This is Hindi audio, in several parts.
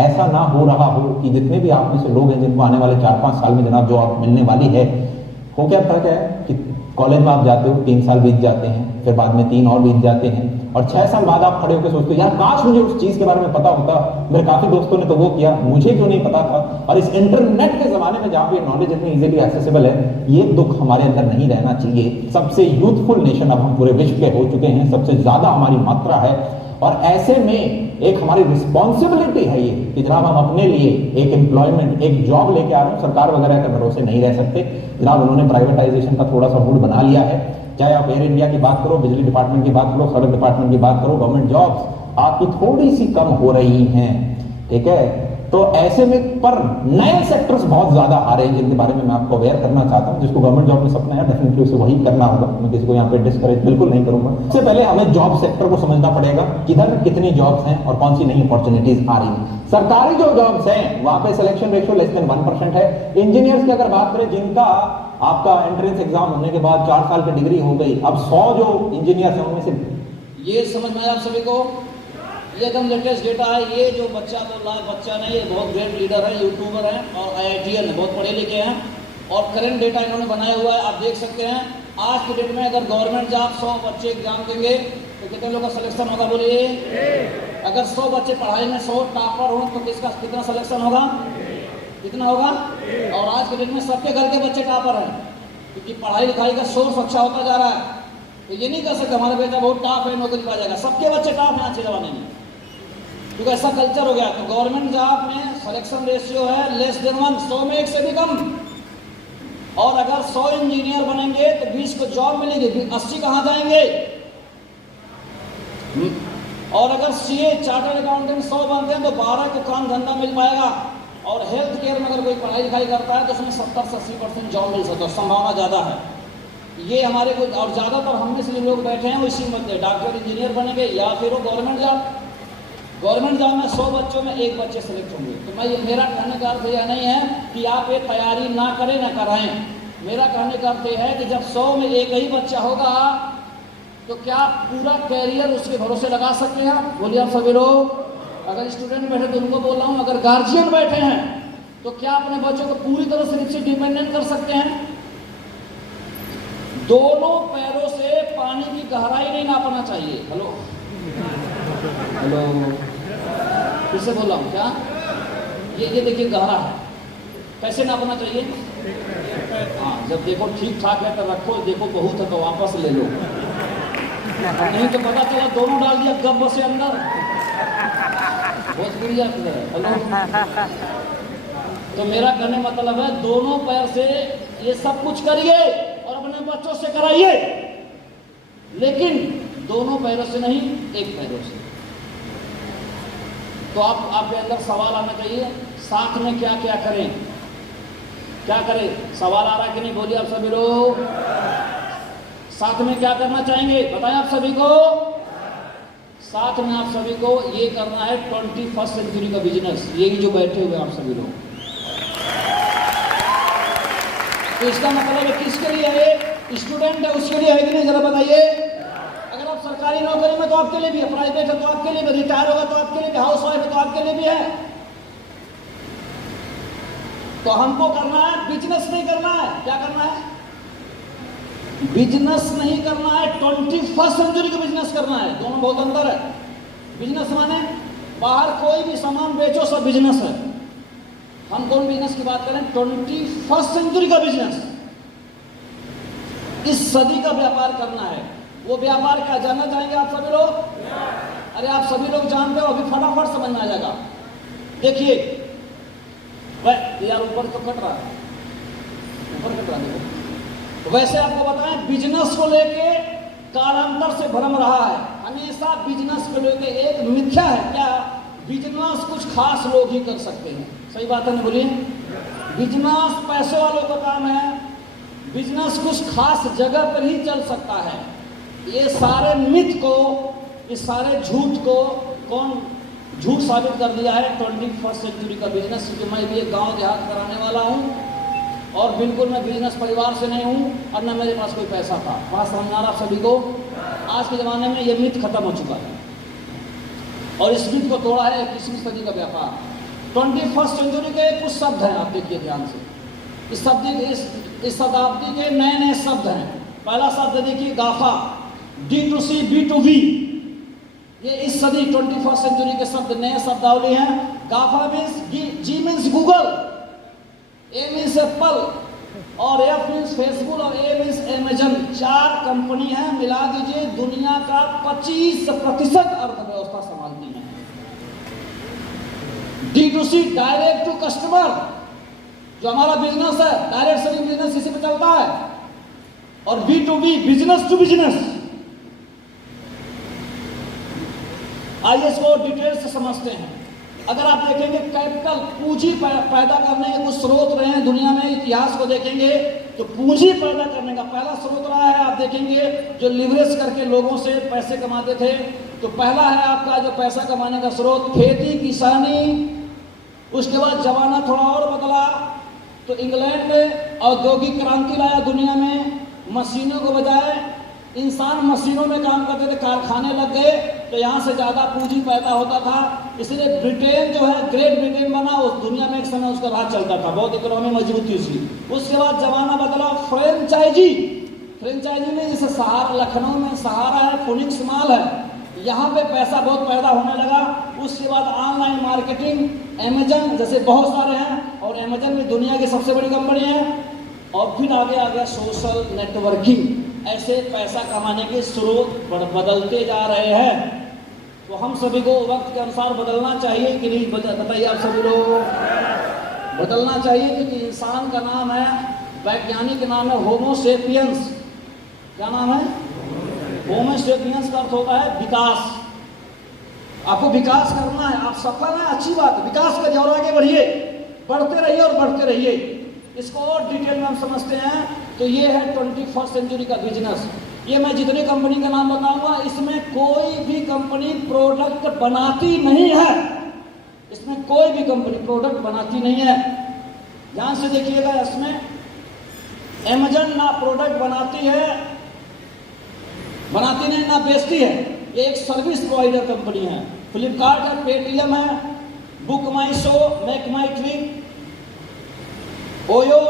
ऐसा ना हो रहा हो कि जितने भी आप में से लोग हैं जिनको आने वाले 4-5 साल में जनाब जॉब मिलने वाली है, हो क्या है कि कॉलेज में आप जाते हो 3 साल बीत जाते हैं, फिर बाद में 3 और बीत जाते हैं, और 6 साल बाद आप खड़े होकर सोचते हो यार काश मुझे उस चीज के बारे में पता होता, मेरे काफी दोस्तों ने तो वो किया, मुझे क्यों नहीं पता था। और इस इंटरनेट के जमाने में जहां ये नॉलेज इतनी इजीली एक्सेसिबल है, ये दुख हमारे अंदर नहीं रहना चाहिए। सबसे यूथफुल नेशन अब हम पूरे विश्व के हो चुके हैं, सबसे ज्यादा हमारी मात्रा है, और ऐसे में एक हमारी रिस्पॉन्सिबिलिटी है ये कि जनाब हम अपने लिए एक एम्प्लॉयमेंट, एक जॉब लेके आ रहे हैं। सरकार वगैरह के भरोसे नहीं रह सकते जनाब। उन्होंने प्राइवेटाइजेशन का थोड़ा सा मूड बना लिया है, चाहे आप एयर इंडिया की बात करो, बिजली डिपार्टमेंट की बात करो, सड़क डिपार्टमेंट की बात करो, गवर्नमेंट जॉब्स आपकी थोड़ी सी कम हो रही हैं, ठीक है। तो ऐसे में पर नए सेक्टर्स बहुत ज्यादा आ रहे हैं जिनके बारे में मैं आपको अवेयर करना चाहता हूं। जिसको गवर्नमेंट जॉब में सपना है डेफिनेटली उसे वही करना होगा, मैं किसी को यहाँ पे डिस्करेज बिल्कुल नहीं करूंगा। सबसे पहले हमें जॉब सेक्टर को समझना पड़ेगा, किधर कितनी जॉब्स हैं और कौन सी नई अपॉर्चुनिटीज आ रही हैं। सरकारी जो जॉब्स हैं वहां पे सिलेक्शन रेशियो लेस देन 1% है। इंजीनियर्स की अगर बात करें, जिनका आपका एंट्रेंस एग्जाम होने के बाद 4 साल की डिग्री हो गई, अब 100 जो इंजीनियर्स हैं उनमें से ये समझ में आया आप सभी को। ये एकदम लेटेस्ट डेटा है। ये जो बच्चा बोल रहा है, बच्चा नहीं, ये बहुत ग्रेट लीडर है, यूट्यूबर है और IITian है, बहुत पढ़े लिखे हैं, और करंट डेटा इन्होंने बनाया हुआ है। आप देख सकते हैं आज की डेट में अगर गवर्नमेंट जॉब 100 बच्चे एग्जाम देंगे तो कितने लोगों का सिलेक्शन होगा बोलिए। अगर 100 बच्चे पढ़ाई में 100 टॉपर हो तो किसका कितना सिलेक्शन होगा, कितना होगा। और आज के डेट में सबके घर के बच्चे टॉपर हैं, क्योंकि पढ़ाई लिखाई का सोर्स अच्छा होता जा रहा है। तो ये नहीं कर सकते हमारा बेटा बहुत टॉप है नौकरी पा जाएगा, सबके बच्चे टॉप हैं आज के जमाने में, क्योंकि ऐसा कल्चर हो गया। तो गवर्नमेंट जॉब में सिलेक्शन रेशियो है लेस देन 1, 100 में 1 से भी कम। और अगर 100 इंजीनियर बनेंगे तो 20 को जॉब मिलेगी, 80 कहां जाएंगे। और अगर CA चार्टर्ड अकाउंटेंट 100 बनते हैं तो 12 को काम धंधा मिल पाएगा। और हेल्थ केयर में अगर कोई पढ़ाई लिखाई करता है तो उसमें 70 से 80% जॉब मिल सकता है, संभावना ज़्यादा है। ये हमारे को, और ज़्यादातर हम में से जो लोग बैठे हैं वो इसी मत डॉक्टर इंजीनियर बनेंगे या फिर वो गवर्नमेंट जॉब। गवर्नमेंट जॉब में 100 बच्चों में 1 बच्चे सेलेक्ट होंगे। तो मैं मेरा कहने का अर्थ यह नहीं है कि आप ये तैयारी ना करें ना कराएं। मेरा कहने का अर्थ यह है कि जब 100 में 1 ही बच्चा होगा तो क्या पूरा कैरियर उसके भरोसे लगा सकते हैं आप, बोलिए आप सभी लोग। अगर स्टूडेंट बैठे तो उनको बोल रहा हूँ, अगर गार्जियन बैठे हैं तो क्या अपने बच्चों को पूरी तरह से इससे डिपेंडेंट कर सकते हैं। दोनों पैरों से पानी की गहराई नहीं नापना चाहिए। हेलो हेलो, फिर से बोल रहा हूँ क्या, ये देखिए गहरा है, कैसे नापना चाहिए। हाँ, जब देखो ठीक ठाक है तो रखो, देखो बहुत है तो वापस ले लो, नहीं तो पता चला दोनों डाल दिया गब्बर से अंदर, बहुत बुरी है। हेलो, तो मेरा कहने मतलब है दोनों पैर से ये सब कुछ करिए और अपने बच्चों से कराइए, लेकिन दोनों पैरों से नहीं, एक पैरों से। तो आपके अंदर सवाल आना चाहिए, साथ में क्या क्या करें, क्या करें। सवाल आ रहा है कि नहीं, बोलिए आप सभी लोग। साथ में क्या करना चाहेंगे बताएं आप सभी को। साथ में आप सभी को ये करना है 21st सेंचुरी का बिजनेस, ये जो बैठे हुए आप सभी लोग। तो इसका मतलब है किसके लिए है, स्टूडेंट है उसके लिए है कि नहीं, जरा बताइए। अगर आप सरकारी नौकरी में तो आपके लिए भी है, प्राइवेट है तो आपके लिए भी, रिटायर होगा तो आपके लिए भी, हाउस वाइफ है तो आपके लिए भी है। तो हमको करना है बिजनेस, नहीं करना है, क्या करना है, बिजनेस नहीं करना है, 21st सेंचुरी का बिजनेस करना है। दोनों बहुत अंतर है। बिजनेस माने बाहर कोई भी सामान बेचो सब बिजनेस है। हम कौन बिजनेस की बात करें, 21st सेंचुरी का बिजनेस, इस सदी का व्यापार करना है। वो व्यापार क्या जानना चाहेंगे आप सभी लोग। अरे आप सभी लोग जानते हो, अभी फटाफट समझ में आ जाएगा। देखिए यार ऊपर तो कट रहा है, ऊपर कट रहा है। तो वैसे आपको बताएं, बिजनेस को लेके कालांतर से भ्रम रहा है। हमेशा बिजनेस को लेके एक मिथ्या है, क्या, बिजनेस कुछ खास लोग ही कर सकते हैं। सही बात है ना, बोलिए। बिजनेस पैसे वालों का काम है, बिजनेस कुछ खास जगह पर ही चल सकता है। ये सारे मिथ को, इस सारे झूठ को कौन झूठ साबित कर दिया है, 21st सेंचुरी का बिजनेस। क्योंकि मैं भी एक गांव देहात कराने वाला हूं और बिल्कुल मैं बिजनेस परिवार से नहीं हूं और न मेरे पास कोई पैसा था। बात समझना आप सभी को। आज के ज़माने में ये मिथ खत्म हो चुका है और इस मिथ को तोड़ा है 21वीं सदी का व्यापार। 21st सेंचुरी के कुछ शब्द हैं, आप देखिए ध्यान से। इस शताब्दी के नए नए शब्द हैं। पहला शब्द देखिए गाफा, D2C B2B। ये इस सदी 21st सेंचुरी के शब्द, नए शब्दावली हैं। GAFA means G means Google, A means Apple और F मीन्स फेसबुक और A मीन्स अमेजन। 4 कंपनी हैं, मिला दीजिए दुनिया का 25% अर्थव्यवस्था संभालती हैं। D2C डायरेक्ट टू कस्टमर, जो हमारा बिजनेस है, डायरेक्ट सेलिंग बिजनेस इसी पे चलता है। और B2B बिजनेस टू बिजनेस। आइए इसको डिटेल से समझते हैं। अगर आप देखेंगे कैपिटल पूंजी पैदा करने के कुछ स्रोत रहे हैं दुनिया में, इतिहास को देखेंगे तो पूंजी पैदा करने का पहला स्रोत रहा है, आप देखेंगे जो लिवरेज करके लोगों से पैसे कमाते थे। तो पहला है आपका जो पैसा कमाने का स्रोत खेती किसानी। उसके बाद जमाना थोड़ा और बदला तो इंग्लैंड ने औद्योगिक क्रांति लाया दुनिया में। मशीनों को बजाय इंसान मशीनों में काम करते थे, कारखाने लग गए तो यहाँ से ज़्यादा पूंजी पैदा होता था। इसलिए ब्रिटेन जो है ग्रेट ब्रिटेन बना, उस दुनिया में एक समय उसका राज चलता था, बहुत इकोनॉमी मजबूत थी उसकी। उसके बाद जमाना बदला फ्रेंचाइजी में, जैसे सहारा, लखनऊ में सहारा है, फिनिक्स मॉल है, यहाँ पे पैसा बहुत पैदा होने लगा। उसके बाद ऑनलाइन मार्केटिंग, अमेजन जैसे बहुत सारे हैं और अमेजन भी दुनिया की सबसे बड़ी कंपनी है। और फिर आगे आ गया सोशल नेटवर्किंग। ऐसे पैसा कमाने के स्रोत बदलते जा रहे हैं। तो हम सभी को वक्त के अनुसार बदलना चाहिए कि नहीं? बताइए आप सभी लोग, बदलना चाहिए क्योंकि इंसान का नाम है, वैज्ञानिक नाम है होमो सेपियंस। क्या नाम है? होमो सेपियंस का अर्थ होता है विकास। आपको विकास करना है, आप सफल हैं, अच्छी बात है, विकास करिए और आगे बढ़िए, बढ़ते रहिए और बढ़ते रहिए। इसको और डिटेल में हम समझते हैं तो ये है 21st सेंचुरी का बिजनेस। ये मैं जितनी कंपनी का नाम बताऊंगा, इसमें कोई भी कंपनी प्रोडक्ट बनाती नहीं है। इसमें कोई भी कंपनी प्रोडक्ट बनाती नहीं है। ध्यान से देखिएगा, इसमें अमेजन ना प्रोडक्ट बनाती है, बनाती नहीं, ना बेचती है। ये एक सर्विस प्रोवाइडर कंपनी है। फ्लिपकार्ट है, पेटीएम है, बुक माई शो, मेक माई ट्रिप, ओयो,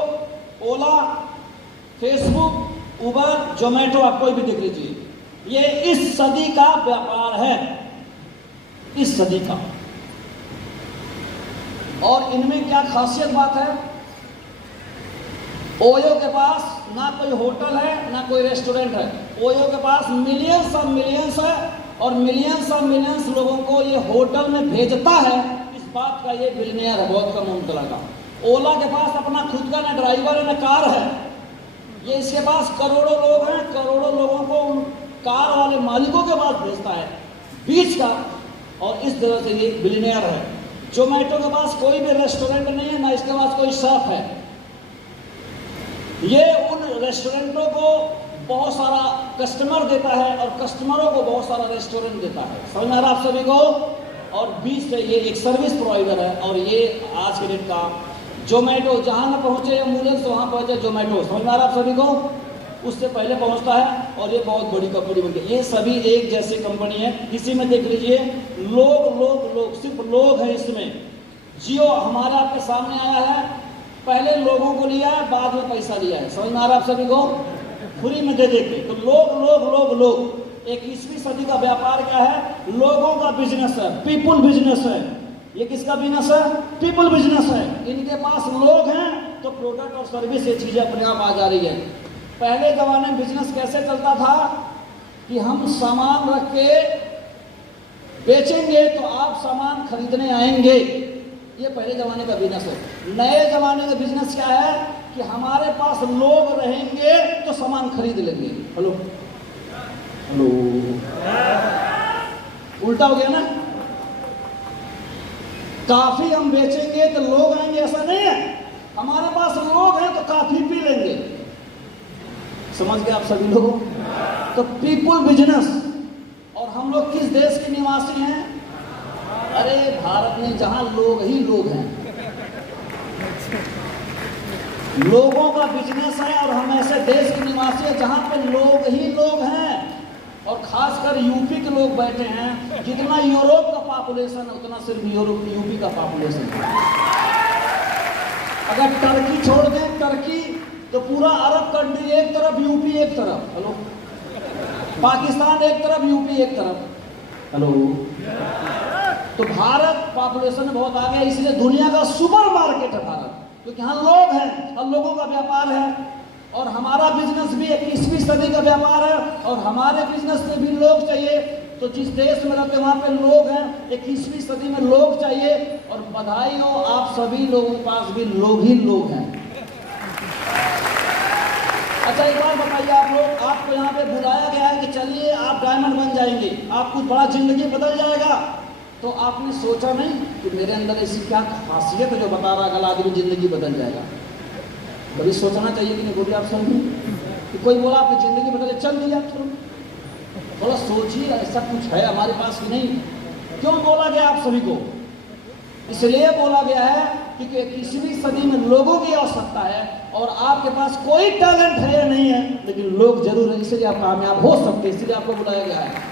ओला, फेसबुक, उबर, जोमेटो, आप कोई भी देख लीजिए। ये इस सदी का व्यापार है, इस सदी का। और इनमें क्या खासियत बात है? ओयो के पास ना कोई होटल है ना कोई रेस्टोरेंट है। ओयो के पास मिलियंस ऑफ मिलियंस है और मिलियंस ऑफ मिलियंस लोगों को ये होटल में भेजता है। इस बात का ये बिलियनियर है, बहुत कम उम्र का। ओला के पास अपना खुद का ना ड्राइवर है ना कार है। ये इसके पास करोड़ों लोग हैं, करोड़ों लोगों को कार वाले मालिकों के पास भेजता है, बीच का। और इस तरह से ये बिलियनियर है। जोमेटो के पास कोई भी रेस्टोरेंट नहीं है, ना इसके पास कोई शेफ है। ये उन रेस्टोरेंटों को बहुत सारा कस्टमर देता है और कस्टमरों को बहुत सारा रेस्टोरेंट देता है। समझ में आ रहा आप सभी को? और बीच से ये एक सर्विस प्रोवाइडर है। और ये आज के डेट का जोमेटो, जहाँ न पहुँचे एम्बुलेंस वहाँ पहुँचे जोमेटो। समझ में आ रहा आप सभी को? उससे पहले पहुँचता है और ये बहुत बड़ी कंपनी बन गई। ये सभी एक जैसी कंपनी है। इसी में देख लीजिए, लोग सिर्फ लोग हैं इसमें। जियो हमारे आपके सामने आया है, पहले लोगों को लिया है, बाद में पैसा लिया है। समझ में आ रहा आप सभी को? फ्री में दे देते। तो लोग 21वीं सदी का व्यापार क्या है? लोगों का बिजनेस है, पीपुल बिजनेस है। ये किसका बिजनेस है? पीपुल बिजनेस है। इनके पास लोग हैं तो प्रोडक्ट और सर्विस ये चीजें अपने आप आ जा रही है। पहले जमाने में बिजनेस कैसे चलता था कि हम सामान रख के बेचेंगे तो आप सामान खरीदने आएंगे। ये पहले जमाने का बिजनेस है। नए जमाने का बिजनेस क्या है कि हमारे पास लोग रहेंगे तो सामान खरीद लेंगे। हेलो, उल्टा हो गया ना? काफी हम बेचेंगे तो लोग आएंगे, ऐसा नहीं है। हमारे पास लोग हैं तो काफी पी लेंगे। समझ गए आप सभी लोगों? तो पीपुल बिजनेस। और हम लोग किस देश के निवासी हैं? अरे भारत में, जहां लोग ही लोग हैं। लोगों का बिजनेस है और हम ऐसे देश के निवासी हैं जहां पे लोग ही लोग हैं। और खासकर यूपी के लोग बैठे हैं। जितना यूरोप का पॉपुलेशन है उतना सिर्फ यूपी का पॉपुलेशन है। अगर टर्की छोड़ दें, टर्की, तो पूरा अरब कंट्री एक तरफ, यूपी एक तरफ। हेलो, पाकिस्तान एक तरफ, यूपी एक तरफ। हेलो, तो भारत पॉपुलेशन में बहुत आगे है, इसलिए दुनिया का सुपर मार्केट है भारत, क्योंकि यहाँ लोग हैं और लोगों का व्यापार है। और हमारा बिजनेस भी 21वीं सदी का व्यापार है, और हमारे बिजनेस में भी लोग चाहिए। तो जिस देश में रहते हैं वहाँ पे लोग हैं, 21वीं सदी में लोग चाहिए। और बधाई हो, आप सभी लोगों के पास भी लोग ही लोग हैं। अच्छा, एक बार बताइए, आप लोग, आपको यहाँ पे बुलाया गया है कि चलिए आप डायमंड बन जाएंगे, आप कुछ बड़ा जिंदगी बदल जाएगा। तो आपने सोचा नहीं कि मेरे अंदर ऐसी क्या खासियत है जो बता रहा अगला आदमी जिंदगी बदल जाएगा? कभी सोचना चाहिए कि नहीं? बोलिए आप सभी कि कोई बोला आपकी जिंदगी बदले, चल दिया आप चलो, थोड़ा सोचिए ऐसा कुछ है हमारे पास कि नहीं। क्यों बोला गया आप सभी को? इसलिए बोला गया है क्योंकि 21वीं सदी में लोगों की आवश्यकता है, और आपके पास कोई टैलेंट है या नहीं है, लेकिन लोग जरूर है, इसलिए आप कामयाब हो सकते हैं, इसलिए आपको बुलाया गया है।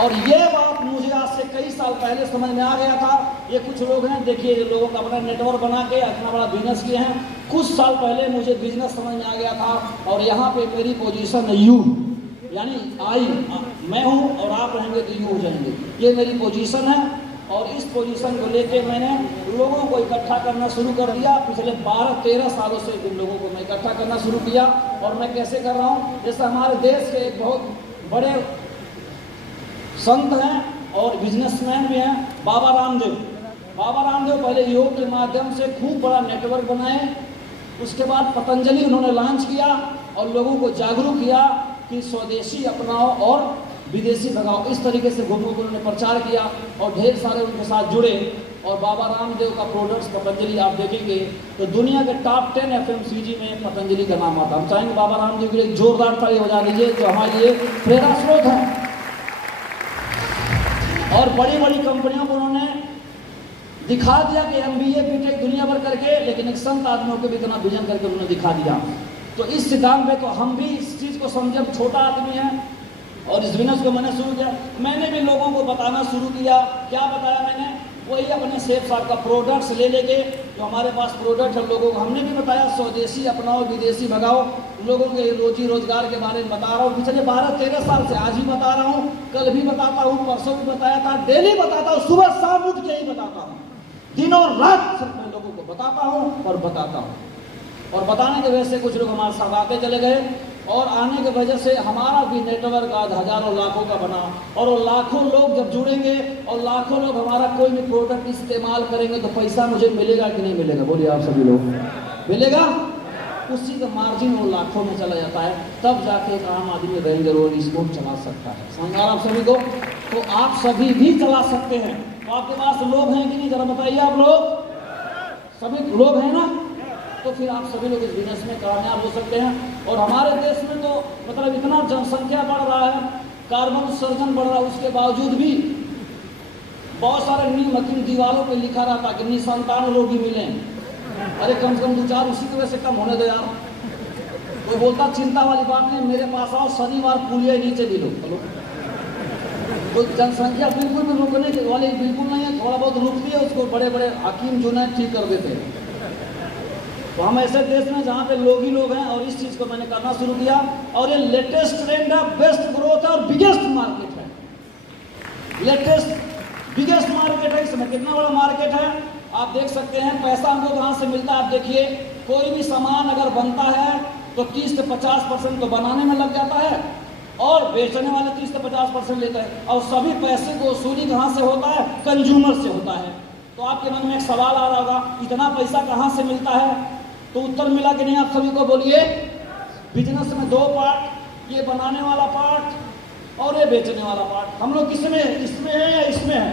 और ये बात मुझे आज से कई साल पहले समझ में आ गया था। ये कुछ लोग हैं, देखिए, लोगों का अपना नेटवर्क बना के इतना बड़ा बिजनेस किए हैं। कुछ साल पहले मुझे बिजनेस समझ में आ गया था, और यहाँ पे मेरी पोजीशन है यू, यानी आई, मैं हूँ और आप रहेंगे तो यू हो जाएंगे। ये मेरी पोजीशन है, और इस पोजीशन को लेके मैंने लोगों को इकट्ठा करना शुरू कर दिया। पिछले 12-13 सालों से इन लोगों को मैं इकट्ठा करना शुरू किया। और मैं कैसे कर रहा हूँ? जैसे हमारे देश के एक बहुत बड़े संत हैं और बिजनेसमैन भी हैं, बाबा रामदेव। बाबा रामदेव पहले योग के माध्यम से खूब बड़ा नेटवर्क बनाए, उसके बाद पतंजलि उन्होंने लॉन्च किया और लोगों को जागरूक किया कि स्वदेशी अपनाओ और विदेशी भगाओ। इस तरीके से घूमों को उन्होंने प्रचार किया और ढेर सारे उनके साथ जुड़े। और बाबा रामदेव का प्रोडक्ट्स पतंजलि आप देखेंगे तो दुनिया के टॉप 10 FMCG में पतंजलि का नाम आता है। हम चाहेंगे बाबा रामदेव के लिए जोरदार ताली बजा दीजिए, जो हमारे लिए प्रेरणा स्रोत है। और बड़ी बड़ी कंपनियों को उन्होंने दिखा दिया कि MBA BTech दुनिया भर करके, लेकिन एक संत आदमियों के भी इतना विजन करके उन्होंने दिखा दिया। तो इस सिद्धांत में तो हम भी इस चीज़ को समझे, हम छोटा आदमी है और इस बिजनेस को मैंने शुरू किया। मैंने भी लोगों को बताना शुरू किया। क्या बताया मैंने? वही अपने सेठ साहब का प्रोडक्ट्स ले लेके, जो हमारे पास प्रोडक्ट है, लोगों को हमने भी बताया स्वदेशी अपनाओ विदेशी भगाओ। लोगों के रोजी रोजगार के बारे में बता रहा हूँ पिछले 12-13 साल से, आज भी बता रहा हूँ, कल भी बताता हूँ, परसों भी बताया था, डेली बताता हूँ, सुबह शाम उठ के ही बताता हूँ, दिनों रात सिर्फ मैं लोगों को बताता हूँ और बताता हूँ। और बताने की वजह से कुछ लोग हमारे साथ आते चले गए, और आने की वजह से हमारा भी नेटवर्क आज हजारों लाखों का बना। और वो लाखों लोग जब जुड़ेंगे और लाखों लोग हमारा कोई भी प्रोडक्ट इस्तेमाल करेंगे तो पैसा मुझे मिलेगा कि नहीं मिलेगा? बोलिए आप सभी लोग, मिलेगा? उसी का मार्जिन वो लाखों में चला जाता है, तब जाके एक आम आदमी रेंज रोड स्पोर्ट चला सकता है। समझ आ रहा आप सभी को? तो आप सभी भी चला सकते हैं। तो आपके पास लोग हैं कि नहीं, जरा बताइए। आप लोग सभी लोग हैं ना? तो फिर आप सभी लोग इस बिजनेस में कामयाब हो सकते हैं। और हमारे देश में तो मतलब इतना जनसंख्या बढ़ रहा है, कार्बन उत्सर्जन बढ़ रहा है, उसके बावजूद भी बहुत सारे नीम हकीम दीवारों पे लिखा रहता कि निसंतान रोगी मिले। अरे कम से कम 2-4 उसी की वजह से कम होने दो यार। कोई बोलता चिंता वाली बात नहीं, मेरे पास आओ, शनिवार पुलिया नीचे भी लो। चलो, तो जनसंख्या बिल्कुल भी रुकने वाली बिल्कुल नहीं है, थोड़ा बहुत रुकती है, उसको बड़े बड़े हकीम जो है ठीक कर देते हैं। तो हम ऐसे देश में जहाँ पे लोग ही लोग हैं, और इस चीज़ को मैंने करना शुरू किया। और ये लेटेस्ट ट्रेंड है, बेस्ट ग्रोथ है और बिगेस्ट मार्केट है। लेटेस्ट बिगेस्ट मार्केट है, इसमें कितना बड़ा मार्केट है आप देख सकते हैं। पैसा हमको कहाँ से मिलता है आप देखिए। कोई भी सामान अगर बनता है तो 30 से 50% तो बनाने में लग जाता है, और बेचने वाले 30 से 50% लेते हैं। और सभी पैसे को वसूली कहाँ से होता है? कंज्यूमर से होता है। तो आपके मन में एक सवाल आ रहा होगा, इतना पैसा कहाँ से मिलता है? तो उत्तर मिला कि नहीं आप सभी को? बोलिए। बिजनेस में 2 पार्ट, ये बनाने वाला पार्ट और ये बेचने वाला पार्ट। हम लोग किसमें है या इसमें है?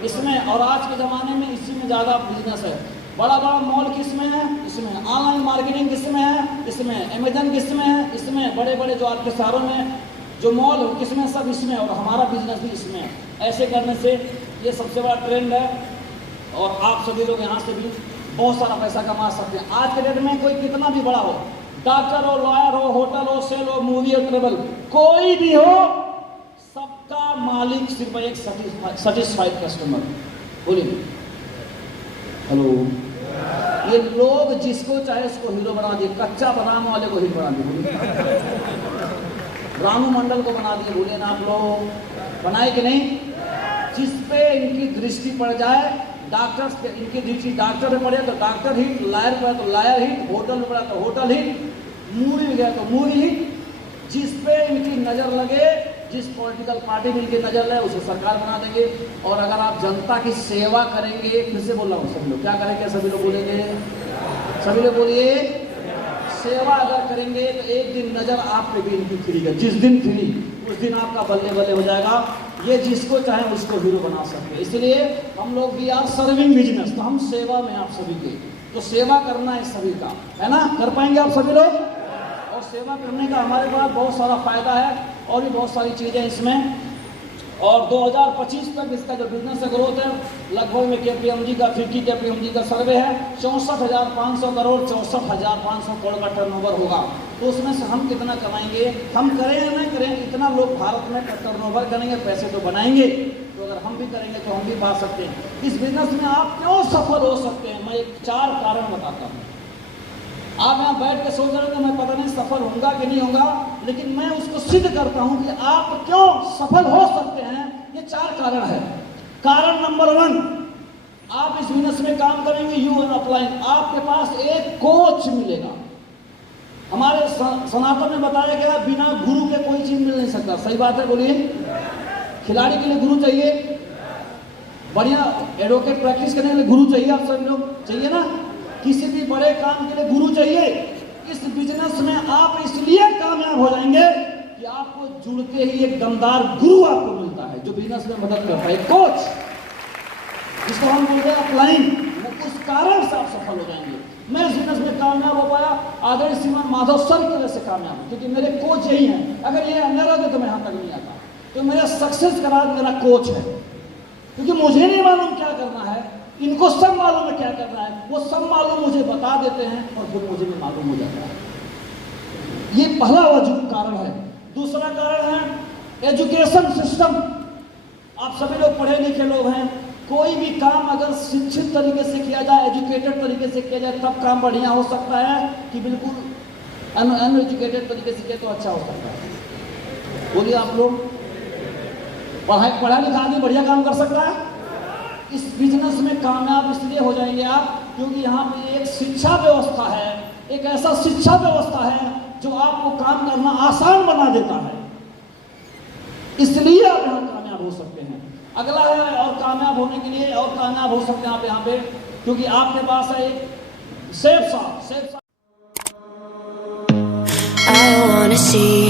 इसमें। और आज के ज़माने में इसी में ज़्यादा बिजनेस है। बड़ा बड़ा मॉल किसमें है? इसमें। ऑनलाइन मार्केटिंग किसमें है? इसमें। अमेजन किसमें है? इसमें। बड़े बड़े जो आपके शहरों में जो मॉल हो किसमें? सब इसमें। और हमारा बिजनेस भी इसमें है। ऐसे करने से ये सबसे बड़ा ट्रेंड है, और आप सभी लोग यहाँ से भी बहुत सारा पैसा कमा सकते हैं। आज के डेट में कोई कितना भी बड़ा हो, डॉक्टर हो, लॉयर हो, होटल हो, सेल हो, मूवी हो, ट्रेवल, कोई भी हो, मालिक, सिर्फ एक सेटिस्फाइड कस्टमर। बोलिए हेलो। ये लोग जिसको चाहे उसको हीरो बना दिए, कच्चा बादाम वाले को हीरो बना दिए, रानू मंडल को बना दिए, बोले ना आप लोग, बनाए कि नहीं? जिस पे इनकी दृष्टि पड़ जाए, डॉक्टर इनकी दृष्टि डॉक्टर में पड़े तो डॉक्टर हिट, लायर पे तो लायर हिट, होटल में पड़ा तो होटल हिट, मूवी में गया तो मूवी हिट। जिस पे इनकी नजर लगे, जिस पॉलिटिकल पार्टी में इनकी नजर लगे, उसे सरकार बना देंगे। और अगर आप जनता की सेवा करेंगे, फिर से बोल रहा हूँ, सभी लोग क्या करेंगे? सभी लोग बोलेंगे, सभी लोग बोलिए, सेवा अगर करेंगे तो एक दिन नजर आप पे भी इनकी खिलेगी। जिस दिन खिली उस दिन आपका बल्ले बल्ले हो जाएगा। ये जिसको चाहे उसको हीरो बना सकते हैं। इसलिए हम लोग भी आर सर्विंग बिजनेस, तो हम सेवा में आप सभी के, तो सेवा करना है सभी का, है ना? कर पाएंगे आप सभी लोग? और सेवा करने का हमारे पास बहुत सारा फायदा है और भी बहुत सारी चीजें इसमें। और 2025 तक इसका जो बिजनेस का ग्रोथ है, लगभग में KPMG का 50 KPMG का सर्वे है, 64,500 करोड़, 64,500 करोड़ का टर्नओवर होगा। तो उसमें से हम कितना कमाएंगे? हम करें या नहीं करें, इतना लोग भारत में टर्नओवर करेंगे, पैसे तो बनाएंगे। तो अगर हम भी करेंगे तो हम भी पा सकते हैं। इस बिजनेस में आप क्यों सफल हो सकते हैं, मैं 4 कारण बताता हूँ। आप यहाँ बैठ के सोच रहे हो कि मैं पता नहीं सफल होऊंगा कि नहीं होगा, लेकिन मैं उसको सिद्ध करता हूँ कि आप क्यों सफल हो सकते हैं। ये 4 कारण है। कारण नंबर 1, आप इस बिजनेस में काम करेंगे, यू एन अपलाइन, आपके पास एक कोच मिलेगा। हमारे सनातन में बताया गया, बिना गुरु के कोई चीज मिल नहीं सकता। सही बात है, बोलिए। खिलाड़ी के लिए गुरु चाहिए, बढ़िया एडवोकेट प्रैक्टिस करने के लिए गुरु चाहिए, आप सभी लोग चाहिए ना? किसी भी बड़े काम के लिए गुरु चाहिए। इस बिजनेस में आप इसलिए कामयाब हो जाएंगे कि आपको जुड़ते ही एक दमदार गुरु आपको मिलता है, जो बिजनेस में मदद करता है, कोच, जिसको हम बोलते हैं अपलाइन। उस कारण से आप सफल हो जाएंगे। मैं इस बिजनेस में कामयाब हो पाया आदरणीय श्रीमान माधव सर की वजह से कामयाब हूं, क्योंकि मेरे कोच यही हैं। अगर ये अंदर होते तो मैं यहाँ तक नहीं आता। तो मेरा सक्सेस का राज मेरा कोच है, क्योंकि मुझे नहीं मालूम क्या करना है, इनको सब मालूम है क्या करना है। वो सब मालूम मुझे बता देते हैं और फिर मुझे भी मालूम हो जाता है। ये पहला वजूद कारण है। दूसरा कारण है एजुकेशन सिस्टम। आप सभी लोग पढ़े लिखे लोग हैं। कोई भी काम अगर शिक्षित तरीके से किया जाए, एजुकेटेड तरीके से किया जाए, तब काम बढ़िया हो सकता है कि बिल्कुल अनएजुकेटेड तरीके से किया तो अच्छा हो सकता है। बोलिए आप लोग, पढ़ा लिखा आदमी बढ़िया काम कर सकता है। इस बिजनेस में कामयाब इसलिए हो जाएंगे आप, क्योंकि यहाँ पे एक शिक्षा व्यवस्था है, एक ऐसा शिक्षा व्यवस्था है जो आपको काम करना आसान बना देता है। इसलिए आप यहाँ कामयाब हो सकते हैं। अगला है, और कामयाब होने के लिए और कामयाब हो सकते हैं आप यहाँ पे, क्योंकि आपके पास है एक सेफ साथ। I wanna see